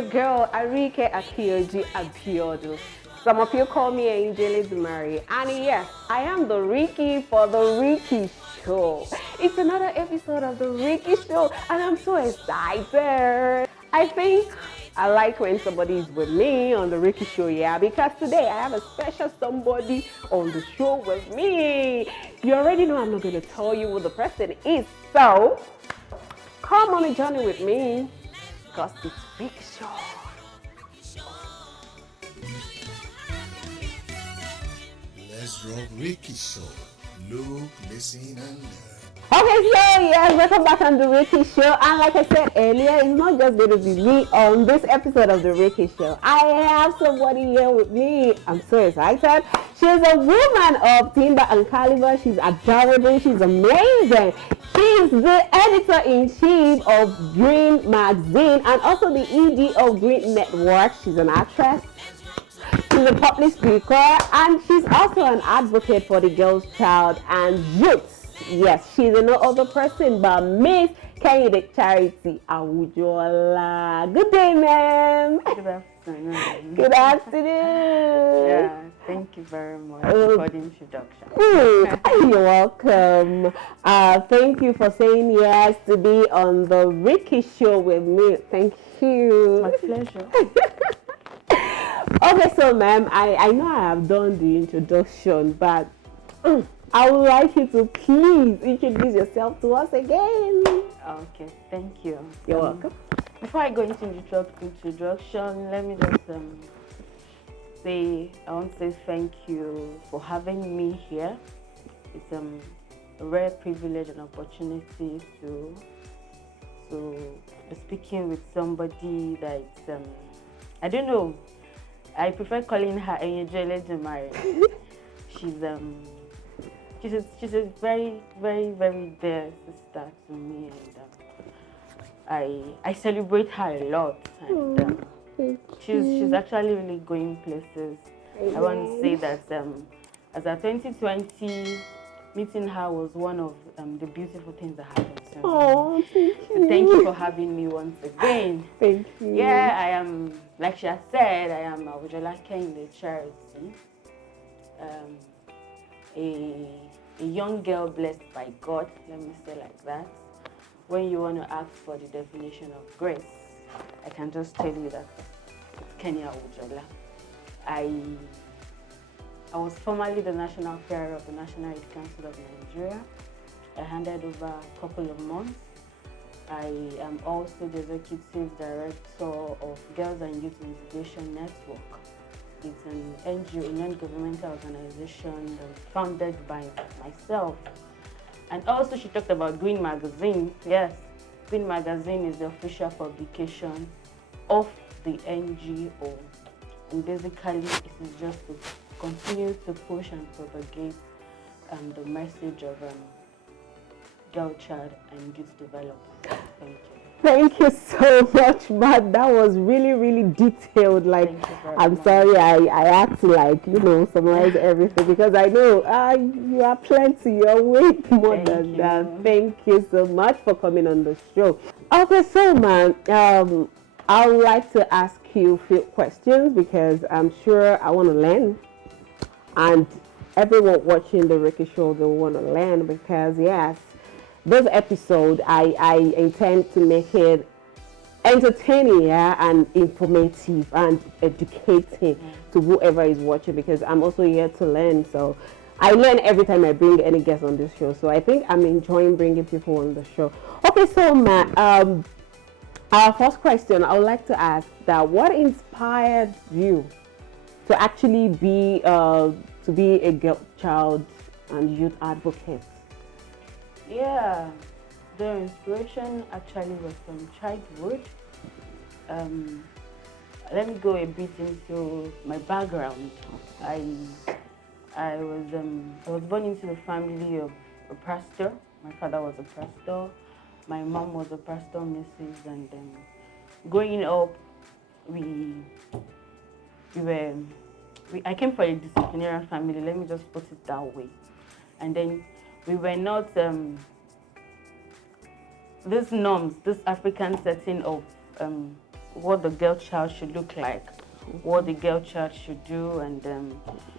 your girl, Arike Akioji Abiodu. Some of you call me Angel Dumari. And yes, I am the Rikkie for the RIKKIE Show. It's another episode of the RIKKIE Show, and I'm so excited. I think I like when somebody is with me on the RIKKIE Show, yeah, because today I have a special somebody on the show with me. You already know I'm not going to tell you who the person is, so come on a journey with me, because it's RIKKIE Show. Let's rock RIKKIE Show. Look, listen, and learn. Okay, so yes, welcome back on the RIKKIE Show. And like I said earlier, it's not just going to be me on this episode of the RIKKIE Show. I have somebody here with me. I'm so excited. She's a woman of timber and caliber. She's adorable. She's amazing. She's the editor-in-chief of Green Magazine and also the ED of Green Network. She's an actress. She's a public speaker, and she's also an advocate for the girls, child, and youth. Yes, she's no other person but Miss Kennedy Charity Awujola. Good day, ma'am. Good afternoon. Good afternoon. Yeah, thank you very much for the introduction. You're welcome. Thank you for saying yes to be on the RIKKIE Show with me. Thank you. My pleasure. Okay, so ma'am, I know I have done the introduction, but I would like you to please introduce yourself to us again. Okay, thank you. You're welcome. Before I go into introduction, let me just I want to say thank you for having me here. It's a rare privilege and opportunity to be speaking with somebody that I don't know. I prefer calling her Angel Dumari. She's a very, very, very dear sister to me, and I celebrate her a lot. And she's actually really going places. Amen. I want to say that as a 2020, meeting her was one of the beautiful things that happened to me. Oh, thank you. So thank you for having me once again. Thank you. Yeah, I am, like she has said, I am Awujola Kennedy Charity. A young girl blessed by God, let me say like that. When you want to ask for the definition of grace, I can just tell you that it's Kenny Awujola. I was formerly the National Chair of the National Youth Council of Nigeria. I handed over a couple of months. I am also the Executive Director of Girls and Youth Integration Network. It's an NGO, a non-governmental organization founded by myself. And also she talked about Green Magazine. Yes, Green Magazine is the official publication of the NGO. And basically it is just to continue to push and propagate the message of girl, child, and youth development. Thank you. Thank you so much, Matt. That was really, really detailed. Like, I'm sorry I had to summarize everything because I know you are plenty. You're way more than that. Thank you so much for coming on the show. Okay, so man, I would like to ask you a few questions because I'm sure I want to learn, and everyone watching the RIKKIE Show, they want to learn because yes. This episode, I intend to make it entertaining, yeah, and informative and educating to whoever is watching because I'm also here to learn. So I learn every time I bring any guest on this show. So I think I'm enjoying bringing people on the show. Okay, so Matt, our first question, I would like to ask that what inspired you to actually be a girl, child, and youth advocate? Yeah, the inspiration actually was from childhood. Let me go a bit into my background. I was born into a family of a pastor. My father was a pastor. My mom was a pastor, Mrs. And growing up, I came from a disciplinarian family. Let me just put it that way. And then we were not these norms, this African setting of what the girl child should look like, what the girl child should do, and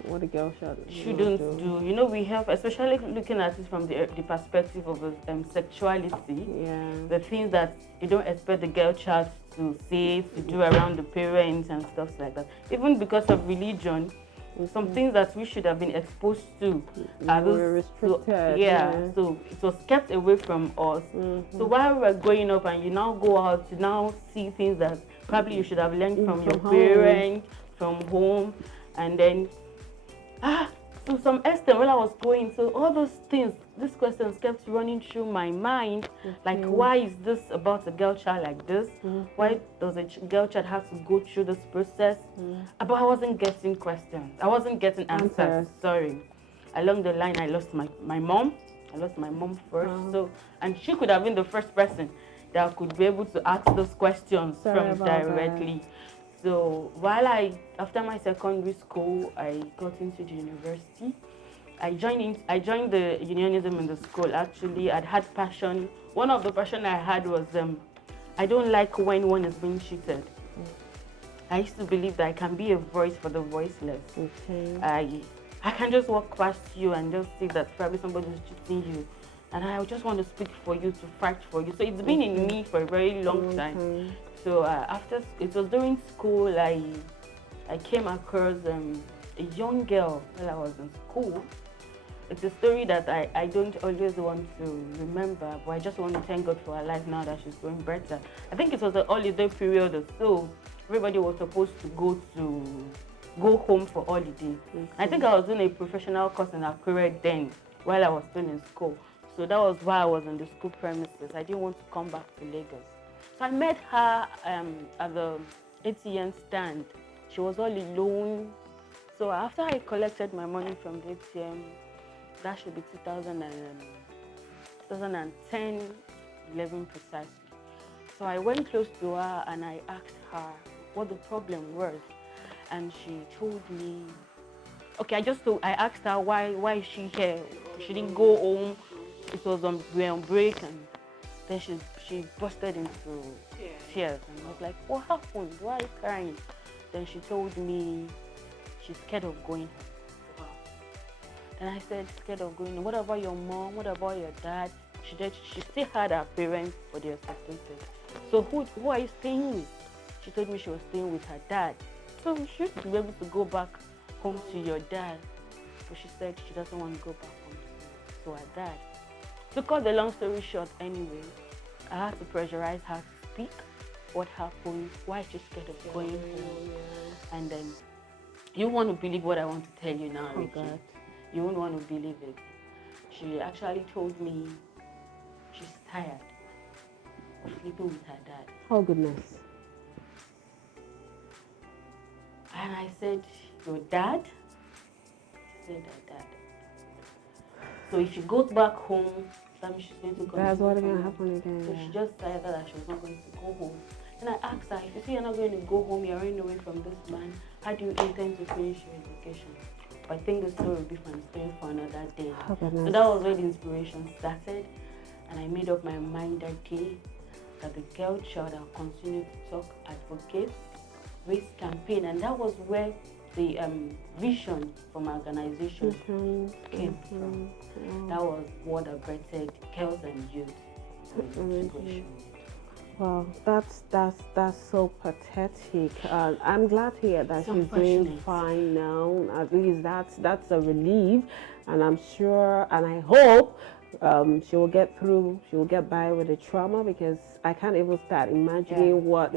what the girl shouldn't do. You know, we have, especially looking at it from the perspective of sexuality, the things that you don't expect the girl child to say, to do around the parents and stuff like that. Even because of religion, some things that we should have been exposed to are those restricted. so it was kept away from us. So while we were growing up and you now go out, you now see things that probably you should have learned from your parents, from home, and then to some extent when I was going, so all those things, these questions kept running through my mind, like why is this about a girl child like this? Why does a girl child have to go through this process? But I wasn't getting questions. I wasn't getting answers. Sorry. Along the line, I lost my mom. I lost my mom first. So, and she could have been the first person that could be able to ask those questions from directly. So while after my secondary school, I got into the university. I joined the unionism in the school. Actually, I'd had passion. One of the passion I had was I don't like when one is being cheated. I used to believe that I can be a voice for the voiceless. I can just walk past you and just see that probably somebody is cheating you, and I just want to speak for you, to fight for you. So it's been in me for a very long time. So after it was during school, I came across a young girl while I was in school. It's a story that I don't always want to remember, but I just want to thank God for her life now that she's doing better. I think it was a holiday period or so. Everybody was supposed to go home for holiday. I think I was doing a professional course in Akure then while I was still in school. So that was why I was on the school premises. I didn't want to come back to Lagos. So I met her at the ATM stand. She was all alone. So after I collected my money from the ATM, that should be 2010, 11 precisely. So I went close to her and I asked her what the problem was. And she told me, okay, I asked her why is she here? She didn't go home. It was we were on break, and then she busted into tears, and I was like, what happened? Why are you crying? Then she told me she's scared of going home. And I said, scared of going home? What about your mom? What about your dad? She still had her parents, but they were separated. So who are you staying with? She told me she was staying with her dad. So you should be able to go back home to your dad. But she said she doesn't want to go back home to her dad. To cut the long story short, anyway, I had to pressurize her to speak. What happened? Why she's scared of going home? And then you want to believe what I want to tell you now, Rikkie. God. You won't want to believe it. She actually told me she's tired of sleeping with her dad. Oh goodness. And I said, your dad? She said, her dad. So if she goes back home, that means she's going to come. That's what's going to happen again. So she just decided that she was not going to go home. And I asked her, if you see you're not going to go home, you're running away from this man, how do you intend to finish your education? But I think the story will be for a story for another day. Oh, so that was where the inspiration started. And I made up my mind that day that the girl child will continue to talk, advocate, raise campaign. And that was where the vision from my organization came from. That was what I birthed Girls and Youth. Wow, that's so pathetic. I'm glad to hear that she's doing fine now. At least that's a relief, and I'm sure and I hope she will get through. She will get by with the trauma, because I can't even start imagining what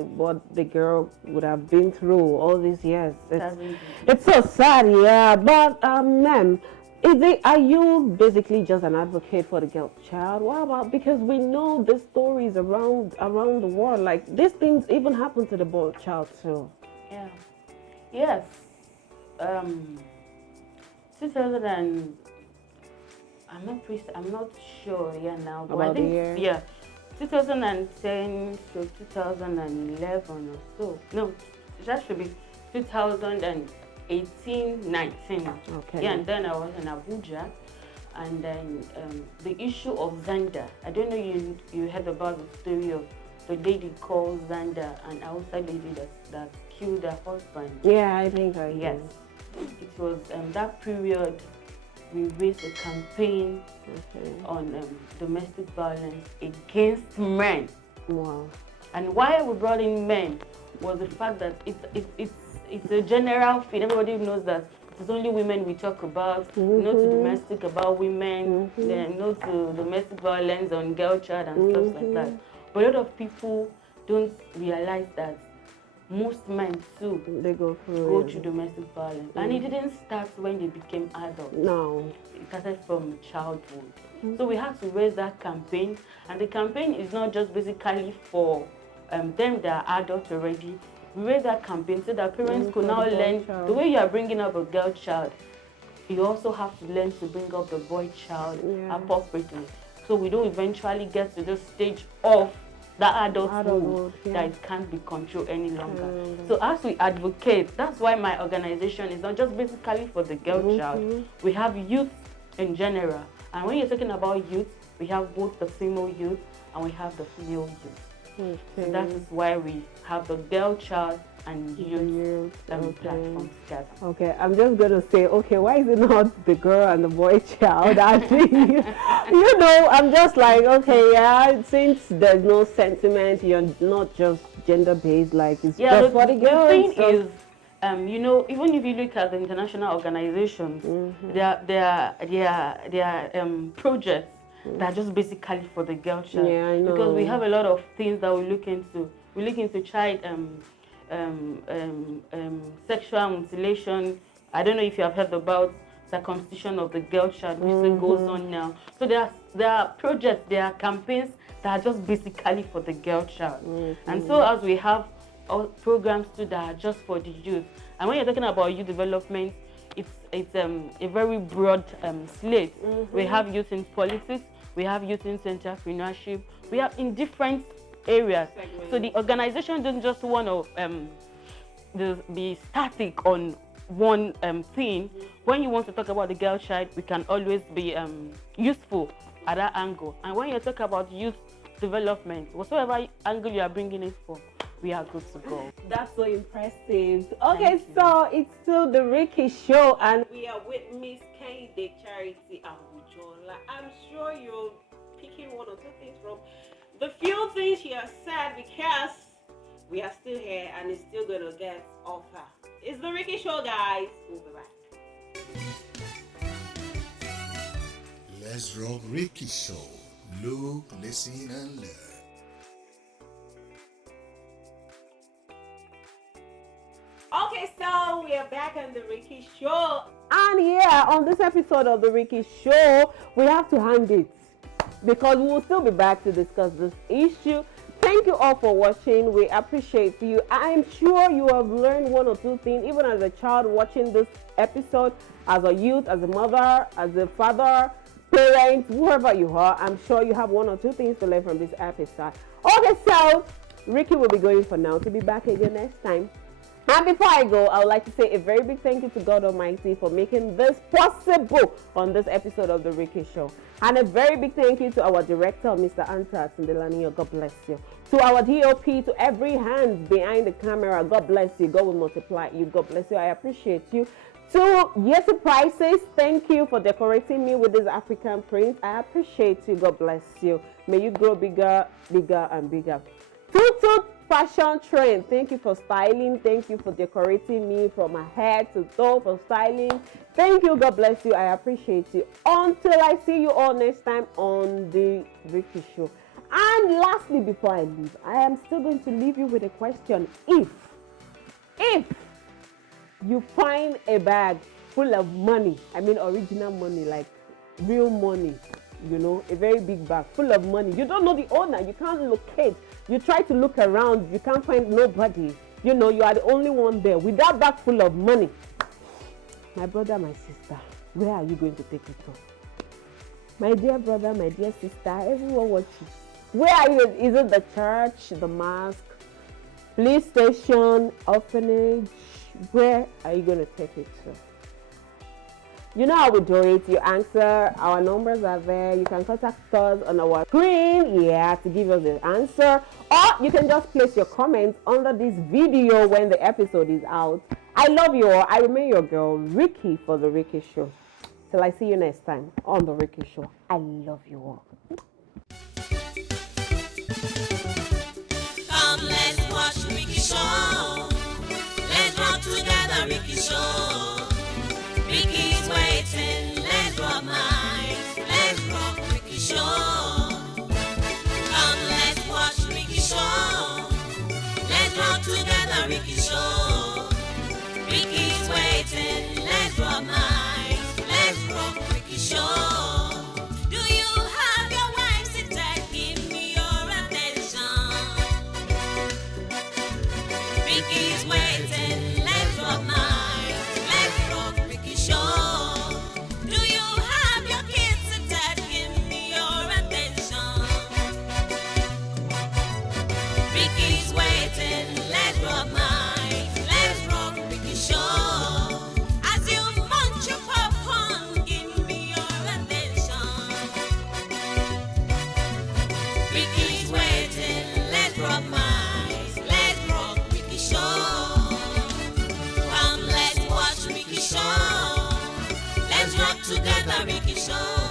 the girl would have been through all these years. It's so sad, yeah. But ma'am, are you basically just an advocate for the girl child? What about, because we know the stories around the world, like these things even happen to the boy child too. Yeah. Yes. 2000 and I'm not sure now, but about I think the year? Yeah, 2010 to 2011 or so. No, that should be 2018, 19. Okay. Yeah, and then I was in Abuja, and then the issue of Xander. I don't know you heard about the story of the lady called Zanda, an outside lady that killed her husband. Yeah, I think I Yes. It was that period we raised a campaign on domestic violence against men. Wow. And why we brought in men was the fact that it's a general thing. Everybody knows that it's only women we talk about. No to domestic about women, then no to domestic violence on girl child and stuff like that. But a lot of people don't realize that most men too They go through domestic violence. And it didn't start when they became adults. No. It started from childhood. So we had to raise that campaign, and the campaign is not just basically for them that are adults already. We raise that campaign so that parents could now learn the way you are bringing up a girl child. You also have to learn to bring up the boy child appropriately, so we don't eventually get to the stage of that adulthood that it can't be controlled any longer. So as we advocate, that's why my organization is not just basically for the girl child. We have youth in general, and when you're talking about youth, we have both the female youth and we have the female youth. So that is why we have the girl child and youth platforms together. Okay, I'm just going to say, okay, why is it not the girl and the boy child? Actually, you know, I'm just like, okay, yeah, since there's no sentiment, you're not just gender-based, like it's just for the girls. The thing is, you know, even if you look at the international organizations, their projects that are just basically for the girl child. Yeah, I know. Because we have a lot of things that we look into. We look into child sexual mutilation. I don't know if you have heard about circumcision of the girl child, which still goes on now. So there are projects, there are campaigns that are just basically for the girl child. And so as we have programs too that are just for the youth. And when you're talking about youth development, it's a very broad slate. We have youth in politics, we have youth in entrepreneurship, we have in different areas. So the organization doesn't just want to be static on one thing. When you want to talk about the girl child, we can always be useful at that angle. And when you talk about youth development, whatsoever angle you are bringing it for, we are good to go. That's so impressive. Okay, so it's still the Rikkie Show, and we are with Miss Kehinde Charity Abujola. I'm sure you're picking one or two things from the few things she has said, because we are still here and it's still going to get off her. It's the Rikkie Show, guys. We'll be back. Let's rock Rikkie Show. Look, listen, and learn. Okay, so we are back on the Rikkie Show. And yeah, on this episode of the Rikkie Show, we have to hand it, because we will still be back to discuss this issue. Thank you all for watching. We appreciate you. I'm sure you have learned one or two things, even as a child watching this episode, as a youth, as a mother, as a father, parent, whoever you are. I'm sure you have one or two things to learn from this episode. Okay, so Rikkie will be going for now, to be back again next time. And before I go, I would like to say a very big thank you to God Almighty for making this possible on this episode of the Rikkie Show. And a very big thank you to our director, Mr. Antas Ndelaniyo. God bless you. To our DOP, to every hand behind the camera, God bless you. God will multiply you. God bless you. I appreciate you. To Yeti Prices, thank you for decorating me with this African print. I appreciate you. God bless you. May you grow bigger, bigger, and bigger. To Fashion Trend, thank you for styling. Thank you for decorating me from my head to toe, for styling. Thank you. God bless you. I appreciate you. Until I see you all next time on the Rikkie Show. And lastly, before I leave, I am still going to leave you with a question. If you find a bag full of money, I mean original money, like real money, you know, a very big bag full of money, you don't know the owner, you can't locate, you try to look around, you can't find nobody, you know, you are the only one there with that bag full of money, my brother, my sister, where are you going to take it to? My dear brother, my dear sister, everyone watching, where are you? Is it the church, the mosque, police station, orphanage? Where are you going to take it to? You know how we do it. You answer. Our numbers are there. You can contact us on our screen, yeah, to give us the answer. Or you can just place your comments under this video when the episode is out. I love you all. I remain your girl, Rikkie, for the Rikkie Show. Till I see you next time on the Rikkie Show. I love you all. Come, let's watch Rikkie Show. Let's rock together, Rikkie Show. Rikkie's waiting, let's rock minds. Let's rock Rikkie Show. Come, let's watch Rikkie Show. Let's rock together, Rikkie Show. Rikkie's waiting, let's rock minds. Let's rock Rikkie Show. Do you have your wife seated? Give me your attention. Rikkie's waiting, let's rock minds. Let's rock Rikkie Show. Do you have your kids seated? Give me your attention. Rikkie's waiting, let's rock minds. Let's rock Rikkie Show. As you munch your popcorn, give me your attention. Rikkie's waiting, let's rock minds. Let's rock Rikkie Show. Come, let's watch Rikkie Show. Let's rock together, Rikkie Show.